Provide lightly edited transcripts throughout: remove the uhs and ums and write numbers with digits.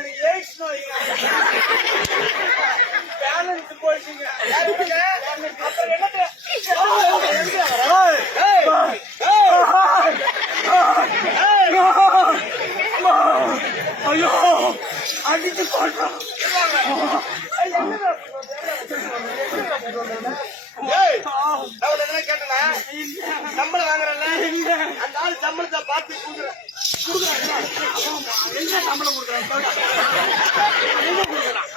எனக்கு AIDS நோய்ங்க. Balance போயிடுச்சுங்க. அப்புறம் என்ன? ஐயோ அடிச்சு போட்டோம். சம்பளம் வாங்குறல அந்த ஆள் சம்பளத்தை பார்த்து என்ன சம்பளம் கொடுக்குறான்?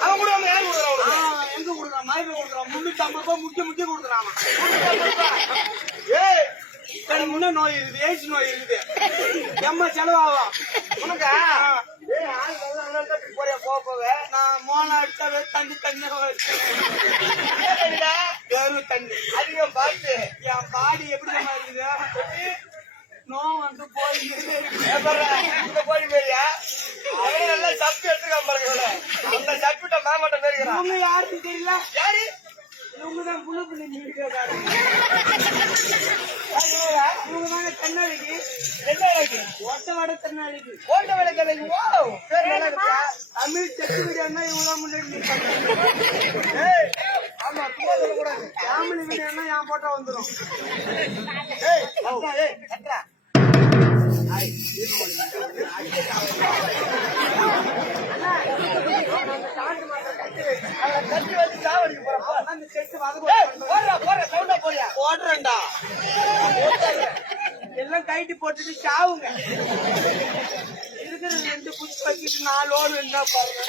அவன் கூட எங்க கொடுக்குறான்? மயக்க கொடுக்குறான். 350 ரூபாய் முக்கிய கொடுக்குறான். முன்ன நோய் இருக்குது, எய்ட்ஸ் நோய் இருக்குது. எம்மா செலவாகும் உனக்கு. போக நான் மோனா அடிச்சாவே தண்ணி தண்ணி அதிகம் பார்த்து என் பாடி எப்படி இருக்குது. நோ வந்து போய் போய்யா நல்லா சப்பு எடுத்துக்காம பாருங்க. அந்த சப்பிட்ட மாமாட்ட பேருக்கிறாங்க. யாருன்னு தெரியல. யாரு இவங்கதான் புள்ள பிள்ளை இருக்காரு. இவங்கதாங்க தென்னாளிக்கு ஓட்ட வடை தென்னாளிக்கு ஓட்ட வடை கலைக்கு தமிழ் செட்டு வீடியோன்னா இவங்கதான் முன்னாடி. ஆமா சும்மா சொல்லக்கூடாது. ஃபேமிலி வீடியோன்னா என் போட்டோ வந்துடும். கட்டி வச்சு சாவடிக்க போறேன். அந்த செட்டு போடுறேன்டா. எல்லாம் கைட்டு போட்டுட்டு சாவுங்க. இருக்கிற 2 புஷ் வச்சுட்டு 4 ஓடு இருந்தா பாருங்க.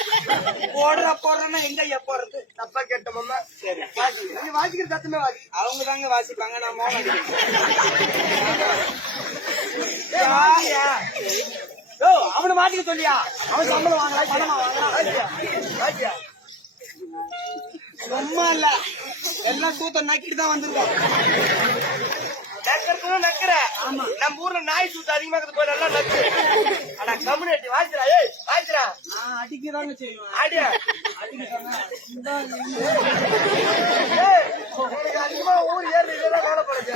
போடுறேன்னா எங்க போறது? தப்பா கேட்டோம்மா. சரி நீங்க வாசிக்கிற சத்தமே வாசி. அவங்க தாங்க வாசிப்பாங்க. நான் மோன அவனை மாட்டிக்க சொல்லியா? அவன் சம்பளம் வாங்கலாம், பணமா வாங்கலாம். ரொம்ப இல்ல எல்லாம் சூத்த நக்கிட்டு தான் வந்திருக்கோம். நக்கிற நம்ம ஊர்ல நாய் சூத்து அதிகமா போய் நல்லா நக்கு. ஆனா கம்யூனிட்டி வாய்க்கிறா. வாய்க்கிறா அடிக்கதாங்க செய்வோம். ஆடியா அதிகமா ஊர் ஏறி இதெல்லாம் வேலை போடுது.